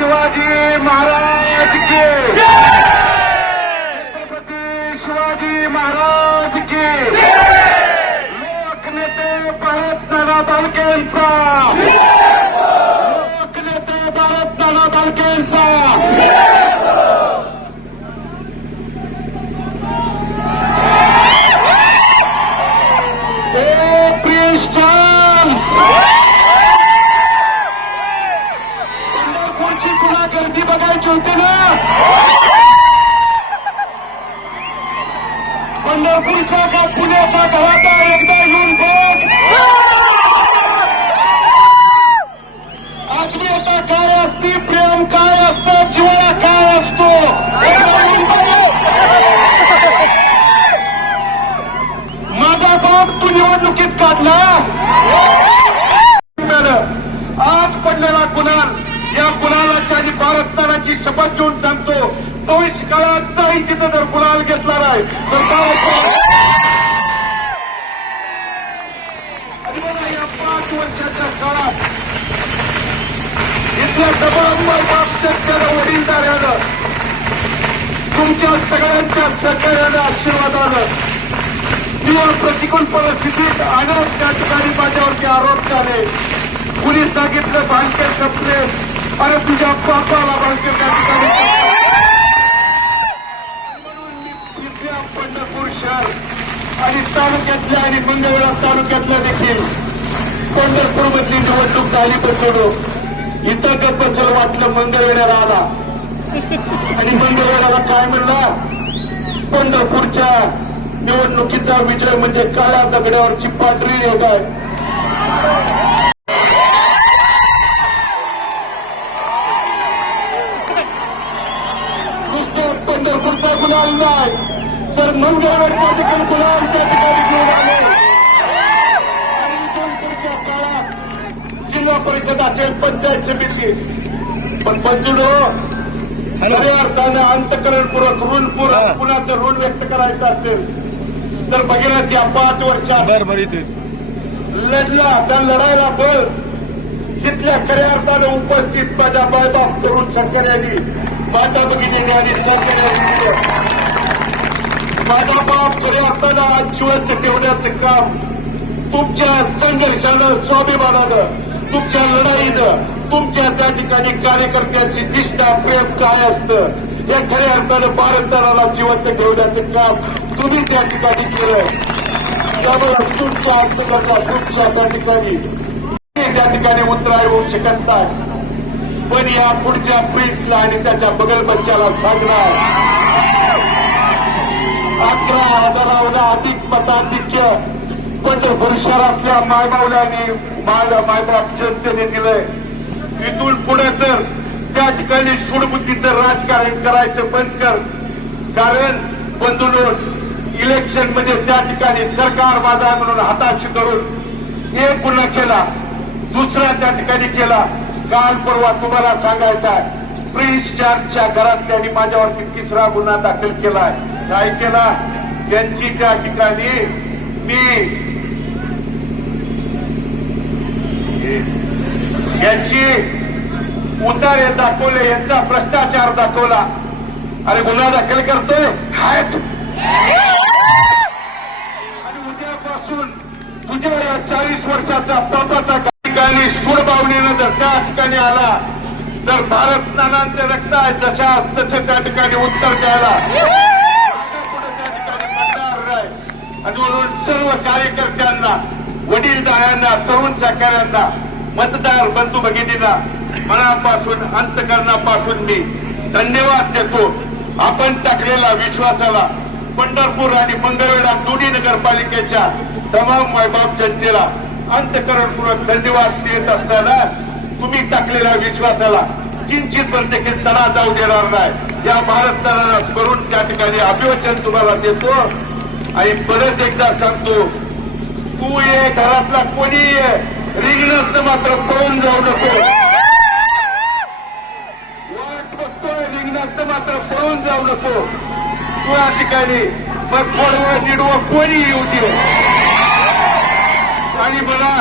शिवाजी महाराज की छत्रपती शिवाजी महाराज की लोकनेते भारतनाना बालकेंचा लोकनेते भारतनाना बालकेंचा पंढरपूरची पुन्हा गर्दी बघायची होती ना. पंढरपूरच्या का पुण्याच्या घरात एकदा येऊन बघ. आत्मीयता काय असती, प्रेम काय असतं, जीवाला काय असतो माझा बाप तू निवडणुकीत काढला. आज पडलेला गुन्हा या गुन्हालाची आणि भारतनानाची शपथ घेऊन सांगतो भविष्य काळात जाईल तिथं जर गुन्हाल घेतला नाही तर या 5 वर्षाच्या काळात इथल्या जबाबदार बाप शेतकऱ्या वडीलधाऱ्यानं तुमच्या सगळ्यांच्या सहकार्यानं आशीर्वादानं किंवा प्रतिकूल परिस्थितीत अनेक त्या ठिकाणी माझ्यावरती आरोप झाले. कुणी सांगितलं भांडके संपले, अरे तुझ्या बापाला भांडके त्या ठिकाणी म्हणून मी इथल्या पंढरपूर शहर आणि तालुक्यातल्या आणि मंगळवेढा तालुक्यातल्या देखील पंढरपूरमधली निवडणूक झाली बसवलो. इथं गप्पचल वाटलं मंगळवेढ्याला आला आणि मंगळवेढ्याला काय म्हणला, पंढरपूरच्या निवडणुकीचा विजय म्हणजे काळ्या दगडावरची पांढरी रेघ आहे. पंढरपूरचा गुन्हा नाही तर मंगळवेढच्या ठिकाणी गुन्हा त्या ठिकाणी घेऊन आले. आणि इथून पुढच्या काळात जिल्हा परिषद असेल, पंचायत समिती पण पंचुडो खऱ्या अर्थानं अंतकरणपूर्वक ऋणपूर्वक कुणाचं ऋण व्यक्त करायचं असेल तर भगीरथ या 5 वर्षात लढला. त्या लढायला बळ तिथल्या खऱ्या अर्थानं उपस्थित माझ्या बायबाप तरुण शेतकऱ्यांनी माता भगिनींनी आणि सहकार्यांनी माझा बाप खऱ्या अर्थानं आज जिवंत ठेवण्याचं काम तुमच्या संघर्षानं, स्वाभिमानानं, तुमच्या लढाईनं, तुमच्या त्या ठिकाणी कार्यकर्त्यांची निष्ठा, प्रेम काय असतं हे खऱ्या अर्थानं भारताला जिवंत ठेवण्याचं काम तुम्ही त्या ठिकाणी केलं. त्यामुळे तुमच्या अंतर्गत तुमच्या त्या ठिकाणी उतराय होऊ शकत नाही. पण या पुढच्या प्रिन्सला आणि त्याच्या बगल बच्च्याला सांगणार 11,000 अधिक मताधिक्य पंढरपूर शहरातल्या मायबावल्याने मायबाप जनतेने दिलंय. इथून पुढे तर त्या ठिकाणी सूडबुद्धीचं राजकारण करायचं बंद कर. कारण बंधूंनो, इलेक्शनमध्ये त्या ठिकाणी सरकार माझा म्हणून हाताशी धरून एक गुन्हा केला, दुसरा त्या ठिकाणी केला. काल परवा तुम्हाला सांगायचा आहे, प्रिन्स चार्जच्या घरात त्यांनी माझ्यावरती 3रा गुन्हा दाखल केलाय. काय केला, त्यांची त्या ठिकाणी मी यांची उतारे दाखवले, यांचा भ्रष्टाचार दाखवला. अरे गुन्हा दाखल करतोय काय आणि उद्यापासून तुझ्या या 40 वर्षाचा बापाचा ठिकाणी सूडबावणीनं जर त्या ठिकाणी आला तर भारतनानांचे रक्त आहे जशा तसे त्या ठिकाणी उत्तर द्यायला पुढे त्या ठिकाणी मतदार आहे. आणि म्हणून सर्व कार्यकर्त्यांना, वडीलधाऱ्यांना, तरुण सहकाऱ्यांना, मतदार बंधू भगिनींना मनापासून, अंतकरणापासून मी धन्यवाद देतो. आपण टाकलेला विश्वासाला पंढरपूर आणि मंगळवेढा दोन्ही नगरपालिकेच्या तमाम मायबाप जनतेला अंतकरणपूर्वक धन्यवाद देत असताना तुम्ही टाकलेल्या विश्वासाला किंचित पण देखील तडा जाऊ देणार नाही. या भारतनाना करून त्या ठिकाणी अभिवचन तुम्हाला देतो आणि परत एकदा सांगतो, तू ये, घरातला कोणी ये, रिंगणात मात्र पळून जाऊ नको. वाट बघतोय, रिंगणात मात्र पळून जाऊ नको. तू या ठिकाणी मग कोणवं निडवं कोणी येऊ दे आणि मला